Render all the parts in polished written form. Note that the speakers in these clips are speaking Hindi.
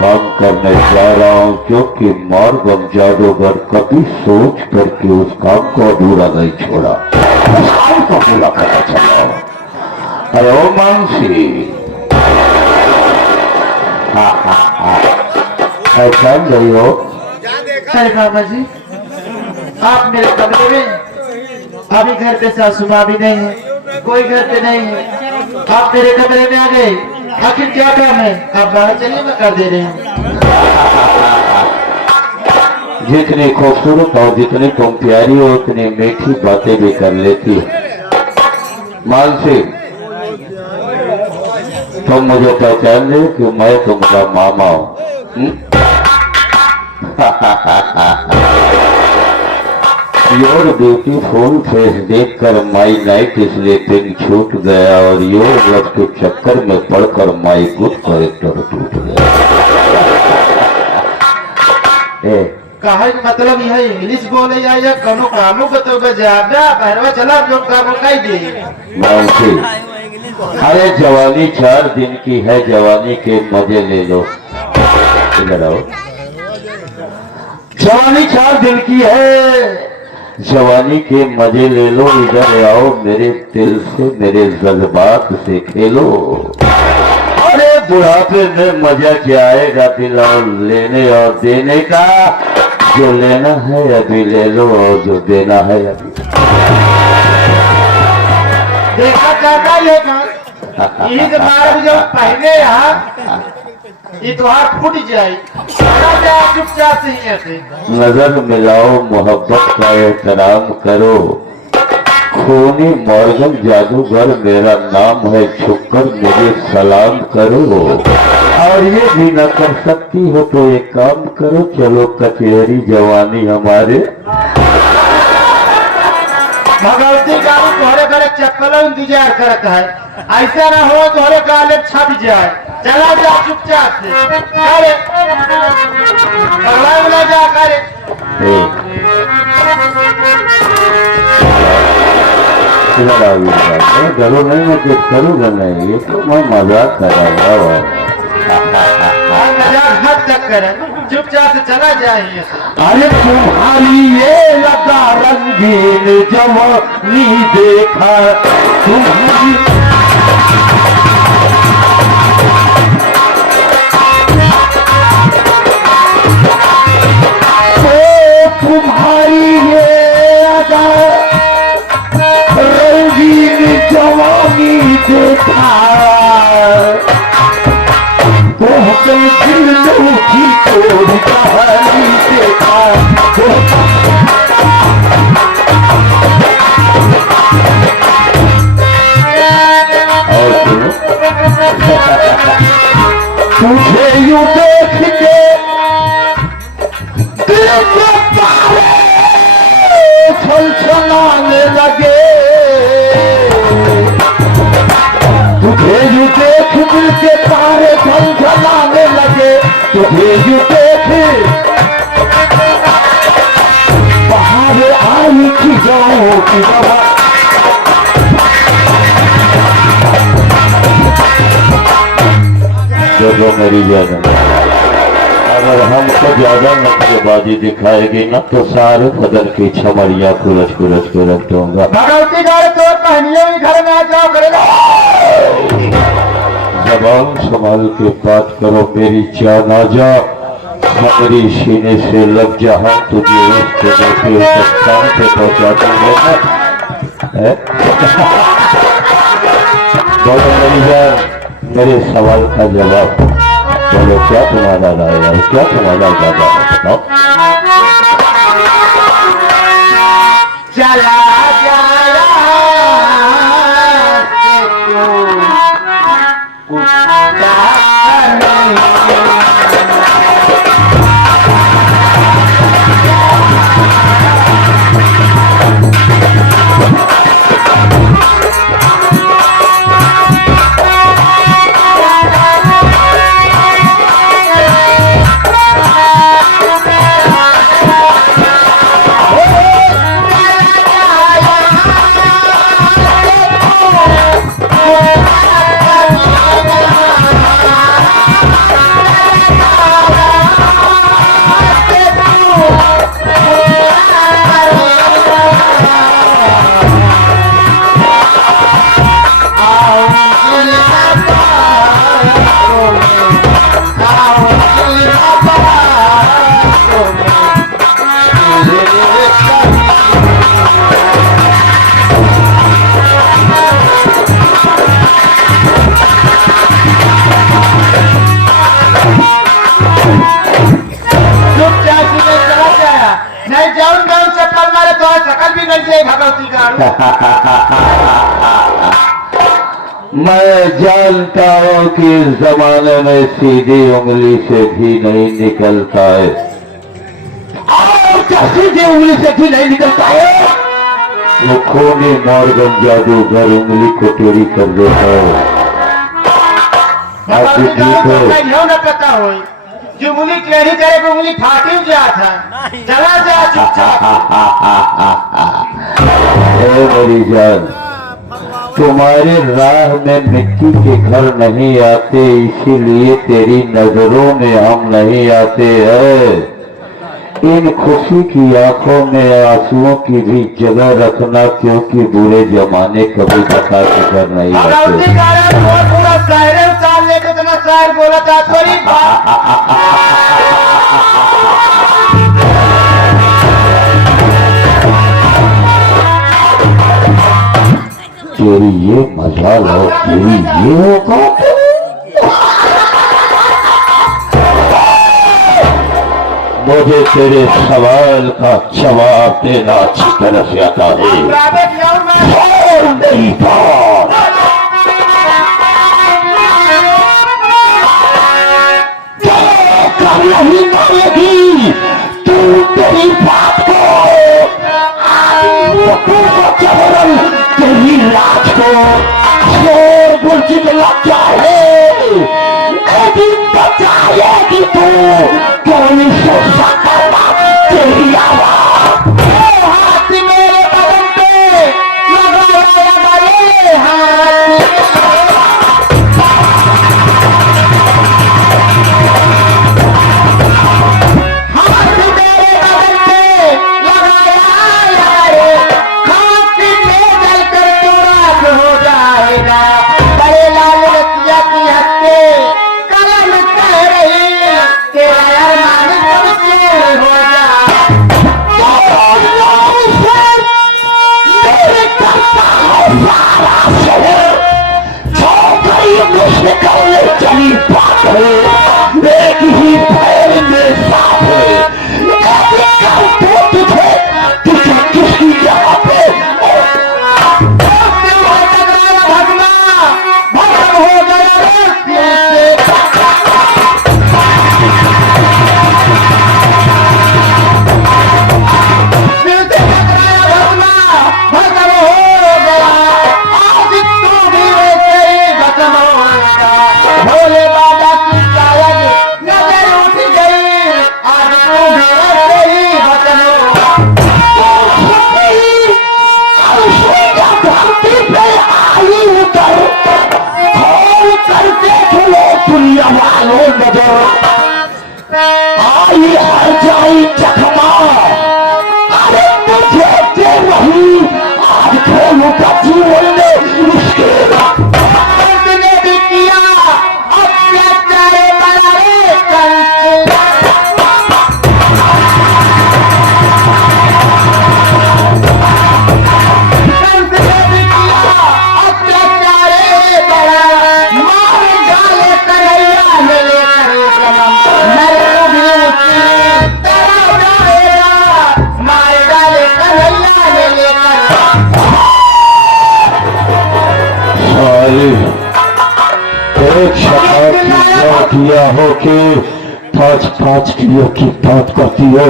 काम करने जा रहा हूँ, क्योंकि मार्गम जादूगर कभी सोच करके उस काम को अधूरा नहीं छोड़ा, उस काम को पूरा करना चला। अरे ओ मानसी, ऐसा नहीं हो। अरे बाबा जी, आप मेरे कमरे में, अभी घर पे सासू माँ भी नहीं है, कोई घर पे नहीं है, आप मेरे कमरे में आ गए। आखिर क्या काम है? आप बाहर चलिए, मैं कर दे रही हूँ। जितनी खूबसूरत और जितनी तुम प्यारी हो, उतनी मीठी बातें भी कर लेती है। मानसी, तुम मुझे पहचान ले कि मैं तुम्हारा मामा हूँ। योर ब्यूटीफुल फेस देखकर माई नाइट स्लीपिंग छूट गया और योर लव के चक्कर में पड़कर माई गुड कैरेक्टर टूट गया। कहा मतलब यह इंग्लिश बोले या कनो कामो बतोगे ज्यादा पहरवा चला जो काम कही दे। मानसी, अरे जवानी 4 दिन की है, जवानी के मजे ले लो। इधर आओ। जवानी 4 दिन की है, जवानी के मजे ले लो। इधर आओ, मेरे दिल से मेरे जज्बात से खेलो। अरे बुढ़ापे में मजा क्या आएगा, दिल और लेने और देने का। जो लेना है अभी ले लो और जो देना है अभी। देखा चाहता ये बात, ईद मार जो पहले यहाँ ये तुहार फूट जाए, चुपचाप से ही ऐसे। नजर मिलाओ, मोहब्बत का एहतराम करो। खूनी मॉर्गन जादूगर मेरा नाम है, छुपकर मुझे सलाम करो। और ये भी न कर सकती हो तो एक काम करो, चलो कचहरी जवानी हमारे। भगवती का तुम्हारे घर चप्पल इंतजार करता है, ऐसा ना हो तुम्हारे काले छप जाए। चला जा चुपचाप से, करे पगला जा करे। डरो नहीं, मैं कुछ करूँगा नहीं, ये तो मैं मजाक कर रहा हूँ। मजाक मत तक करे, चुपचाप से चला जाइए। अरे तुम्हारी ये लगा रंगीन जवानी देखा, तुम्हारी तुम्हारी ये लगा रंगीन जवानी देखा, तो हम दिल में उठी कोई कहानी देखा। और तुझे यूं देख के दिल के तारे छलछलाने लगे, तुझे यूं देख दिल के तारे छलछलाने लगे, तुझे यूं देख बाहर आई खिजाओं की दवा। जो मेरी जान, अगर हमको ज्यादा नकलबाजी दिखाएगी ना तो सारे बदन की छमड़ियाँ कुलच कुलच के रख दूंगा। भगवती घर तो पहनियों घर में आ जाओ करेगा। जबान संभाल के बात करो, मेरी जान आ जा, मेरी सीने से लग जा, हम तुझे इस जगह के स्थान पे पहुंचा देंगे। बोलो मेरी जान, मेरे सवाल का जवाब बोलो, क्या तुम्हारा राय है, क्या तुम्हारा दादा है, बताओ। चला जाया भगवती गाड़ू। मैं जानता हूँ कि इस जमाने में सीधी उंगली से भी नहीं निकलता है। और क्या सीधी उंगली से भी नहीं निकलता है? वो खूनी मॉर्गन जादूगर उंगली को टेढ़ी कर देता है। आप भगवती ठीक गाड़ू हो? को क्यों न पता हो जो उंगली टेढ़ी करे तो उंगली फाटी क्या था। चला जा चुपचाप। ए मेरी जान, तुम्हारे राह में मिट्टी के घर नहीं आते, इसीलिए तेरी नजरों में हम नहीं आते हैं। इन खुशी की आंखों में आंसुओं की भी जगह रखना, क्योंकि बुरे जमाने कभी बता के घर नहीं भगवती आते। गाड़ू बहुत पूरा शायरे उतार लेके इतना शायर बोला था थोड़ी तेरी ये मजाल और तेरी ये औकात। मुझे तेरे सवाल का जवाब देना अच्छी तरह से आता है। प्राइवेट जाऊं मैं। और नहीं बात नहीं मानेगी तू तेरी बात को जबरन तेरी रात को शोर गुर्जित लग जाए। बताएगी तू कोई सोचा करना तेरी आवाज। हाथ मेरे बदन पे लगाए हाथ मेरे बदन पे लगाया रे खाक में जल कर तू राख हो जाएगा। बड़े लाल रतिया की हत्ते कलम कह रही तेरा अरमान तुझसे हो जाए। निकलने चली बात है, एक ही पैर में साफ है। तुझे तुझे किसकी जगह पे भगना भगन हो गया भोले बाबा की शायद नजर उठ गई आज तू भी वैसे ही भजन दुनिया वालों नजर आई हर जाई चखमा। अरे तुझे दे वही आज खेलू का जीवन में मुश्किल ने भी किया अत्याचार बनाए कंस ने भी किया अत्याचार बड़ा मार डाले कन्हैया ने लेकर कलम नर भी उसी तरह जाएगा। मार डाले कन्हैया ने लेकर एक शताब्दी किया हो कि 5-5 किलो की बात करती है।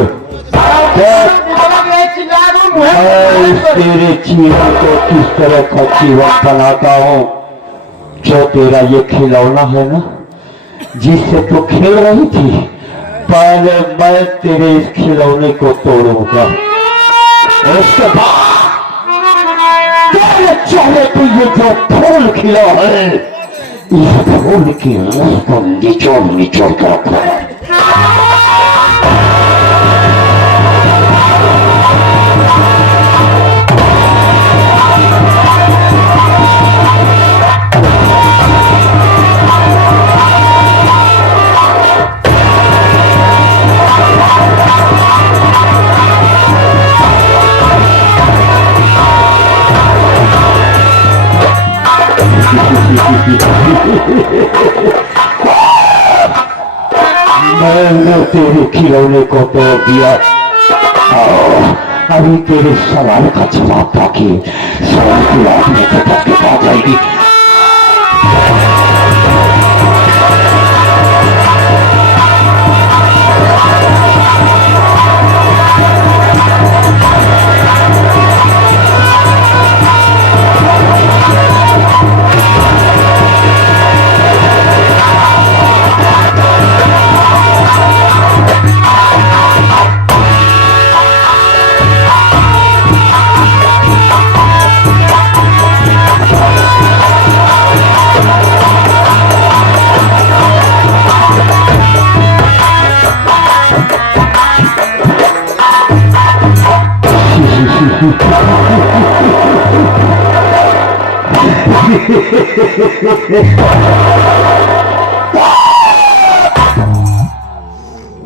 मैं तेरे जीवन को किस तरह का जीवन बनाता हूँ। जो तेरा ये खिलौना है ना, जिससे तू खेल रही थी, पहले मैं तेरे इस खिलौने को तोड़ूंगा। उसके बाद तेरे चेहरे पे ये जो फूल खिला है, इस फूल की मुंह को निचोड़ निचोड़ कर रखा है। मैंने तेरे खिलौने को तोड़ दिया। अभी तेरे सवाल का जवाब बाकी है। सवाल की बात में तो तब के आ जाएगी।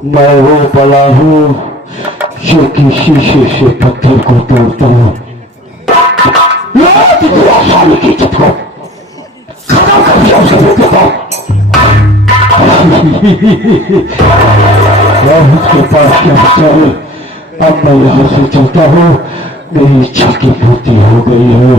मैं वो बला हूँ जो कि शीशे से पत्थर को तोड़ता हूँ। आसानी की चित को खत्म कर दिया उसे रोके को। उसके पास क्या चल, अब मैं यहाँ से चलता हूँ। मेरी इच्छा की पूर्ति हो गई है।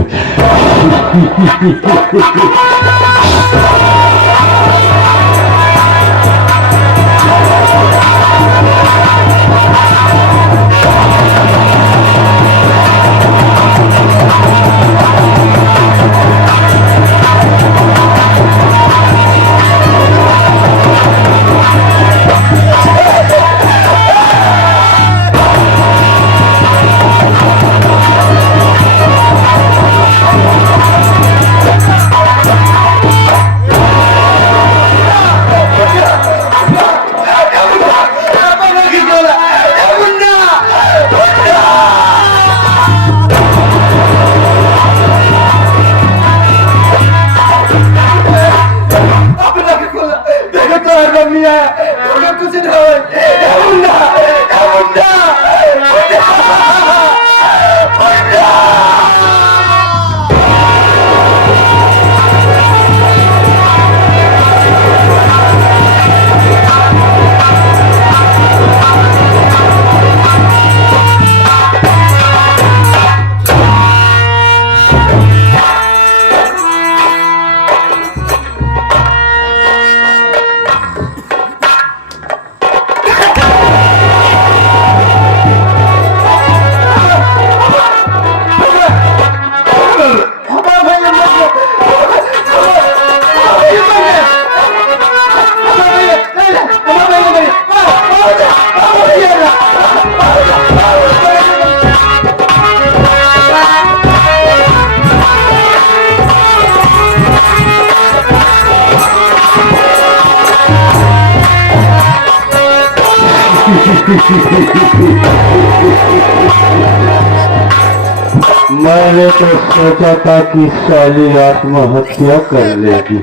मैंने तो सोचा था कि साली आत्महत्या कर लेगी,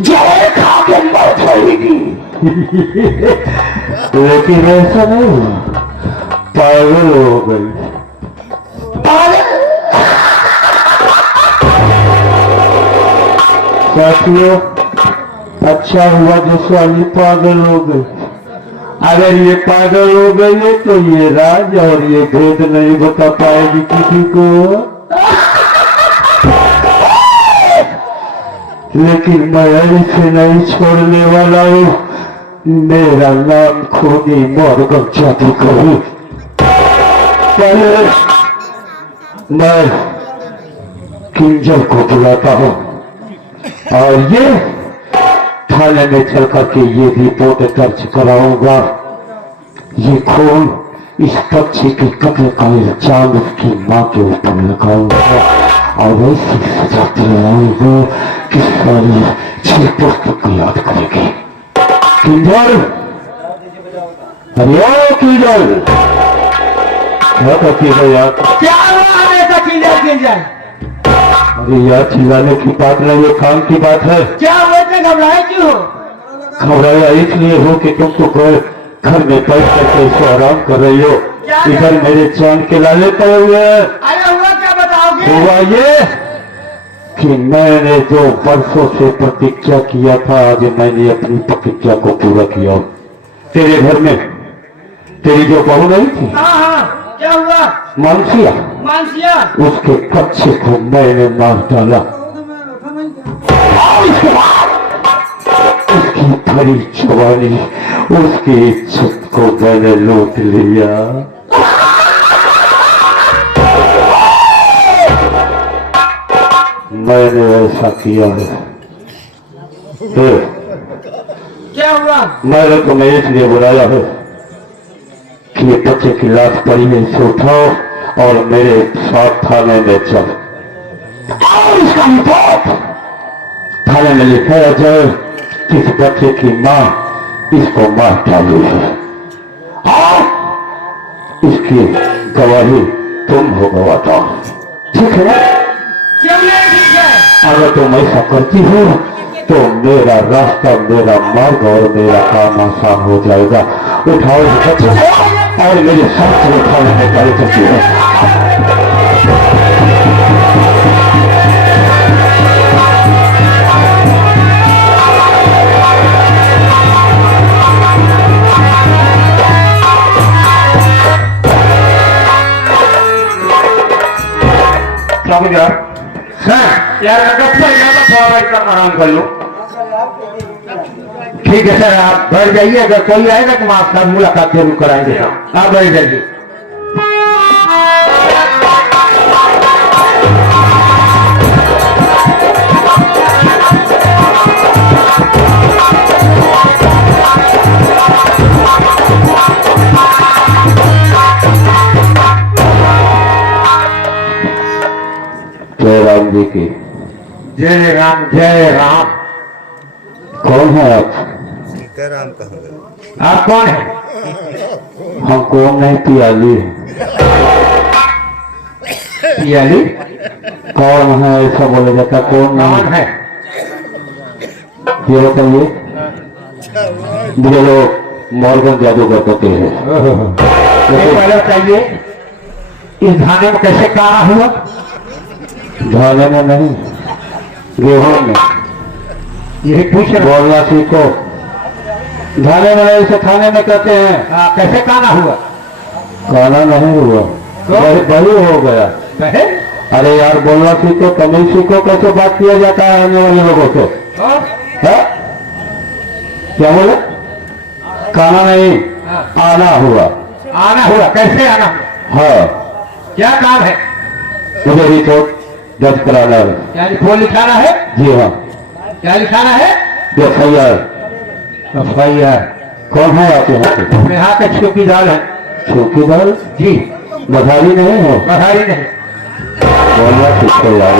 जहर खा के मर जाएगी। लेकिन ऐसा नहीं हुआ, पागल हो गई। साथियों, अच्छा हुआ जो साली पागल हो गई। अगर ये पागल हो गई है तो ये राज और ये भेद नहीं बता पाएगी किसी को। लेकिन मैं ऐसे नहीं छोड़ने वाला हूँ। मेरा नाम खोदी मोरगम जाति करूँ। पहले मैं किंजल को बुलाता हूँ और ये थाने में चल करके ये रिपोर्ट दर्ज कराऊंगा। ये खून इस बच्चे के कत्ल का इल्जाम उसकी माँ के ऊपर लगाऊंगा और ऐसी सजा दिलाऊंगा कि सारी 6 पुस्तक को याद करेगी। किंजल, अरे किंजल, क्या करती है यार? क्या हुआ ऐसा किंजल? अरे यार, चिल्लाने की बात नहीं, ये काम की बात है। क्या हुआ, इतने घबराए क्यों हो? घबराया इसलिए हो कि तुम तो घर में बैठ करके इसको आराम कर रही हो, इधर मेरे चांद के लाले पड़े हुए हैं। अरे हुआ क्या, बताओगे? हुआ ये कि मैंने जो वर्षों से प्रतिज्ञा किया था, आज मैंने अपनी प्रतिज्ञा को पूरा किया। तेरे घर में तेरी जो बहू नहीं थी, क्या हुआ? मानसिया, मानसिया उसके बच्चे को मैंने मार डाला। और इसके बाद उसकी भरी जवानी, उसकी इज्जत को मैंने लूट लिया। मैंने ऐसा किया है। क्या हुआ? मैंने तुम्हें इसलिए बुलाया है कि ये बच्चे की लाश पड़ी है, इसे उठाओ और मेरे साथ थाने में चल, और इसका रिपोर्ट थाने में लिखाया जाए कि इस बच्चे की मां इसको मार डाली है, और इसकी गवाही तुम हो गवाता। ठीक है ना? क्यों नहीं ठीक है? अगर तुम ऐसा करती हो तो मेरा रास्ता, मेरा मार्ग और मेरा काम आसान हो जाएगा। उठाओ इस बच्चे को और मेरे साथ चलो थाने में गाड़ी चलती है। सर यार अगर पहले तो थोड़ा बैठ कर आराम कर लो। ठीक है सर, आप बैठ जाइए। अगर कोई आएगा तो हम आपका मुलाकात जरूर कराएंगे। आप बैठ जाइए। जय राम जी की। जय राम जय राम। कौन है आप? सीताराम कहाँ गए? आप कौन है? हम कौन नहीं, पियाली है। पियाली? कौन है ऐसा बोला जाता? कौन कौन नहीं है? ये बताइए। मुझे लोग मॉर्गन जादूगर कहते हैं। ये पहले बताइए, इस थाने में कैसे कारा हुआ? धाने में नहीं, गेहूं में। यही पूछ रहे। बोलना सीखो। धाने में नहीं, इसे थाने में कहते हैं। कैसे कारा हुआ? काना नहीं हुआ, बही हो गया। कहे? अरे यार बोलना सीखो, तमिल सीखो, कैसे बात किया जाता है आने वाले लोगों से। और? है? क्या बोले? काना नहीं, आना हुआ। आना हुआ? कैसे आना हुआ? हाँ, क्या काम है? मुझे रिपोर्ट दर्ज कराना है। क्या रिपोर्ट लिखाना है? जी हाँ। क्या लिखाना है? FIR। FIR। कौन है आप यहाँ पे? यहाँ के चौकीदार है। चौकीदार? जी। बधारी नहीं हो? बधाई नहीं। बोलना सीखो यार।